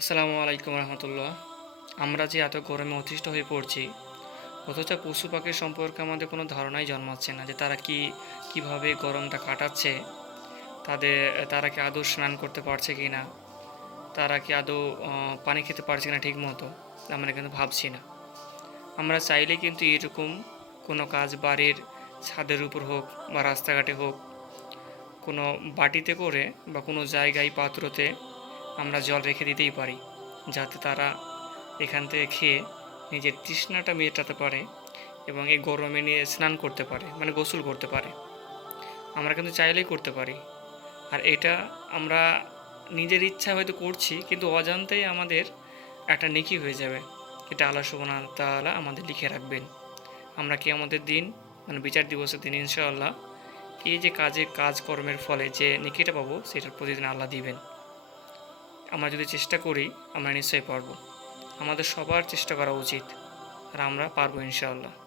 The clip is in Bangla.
আসসালামু আলাইকুম রহমতুল্লাহ। আমরা যে এত গরমে অতিষ্ঠ হয়ে পড়ছি, অথচ পশু পাখির সম্পর্কে আমাদের কোনো ধারণাই জন্মাচ্ছে না যে তারা কি, কীভাবে গরমটা কাটাচ্ছে, তাদের, তারা কি আদৌ স্নান করতে পারছে কি না তারা কি আদৌ পানি খেতে পারছে না ঠিক মতো আমরা কিন্তু ভাবছি না। আমরা চাইলে কিন্তু এরকম কোনো কাজ বাড়ির ছাদের উপর হোক বা রাস্তাঘাটে হোক, কোনো বাটিতে করে বা কোনো জায়গায় পাত্রতে আমরা জল রেখে দিতেই পারি, যাতে তারা এখান থেকে খেয়ে নিজের তৃষ্ণাটা মেটাতে পারে এবং এই গরমে নিয়ে স্নান করতে পারে মানে গোসল করতে পারে। আমরা কিন্তু চাইলেই করতে পারি। আর এটা আমরা নিজের ইচ্ছা হয়তো করছি, কিন্তু অজান্তেই আমাদের একটা নেকি হয়ে যাবে। এটা আল্লাহ সুবহান তাআলা আমাদের লিখে রাখবেন। আমরা কি আমাদের দিন মানে বিচার দিবসের দিন ইনশাআল্লাহ, এই যে কাজে কাজকর্মের ফলে যে নেকিটা পাবো, সেটার প্রতিদিন আল্লাহ দিবেন। আমরা যদি চেষ্টা করি, আমরা নিশ্চয়ই পারব। আমাদের সবার চেষ্টা করা উচিত আর আমরা পারব ইনশাআল্লাহ।